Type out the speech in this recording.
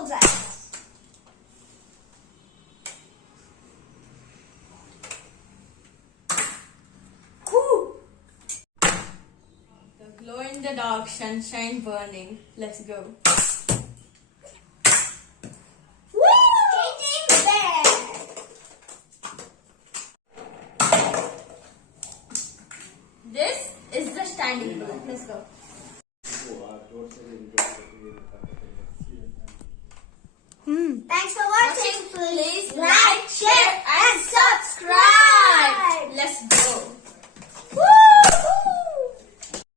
bullseye. Cool. The glow in the dark sunshine burning. Let's go. This is the standing one. Let's go. Thanks for watching. Please like, share, and subscribe. Let's go.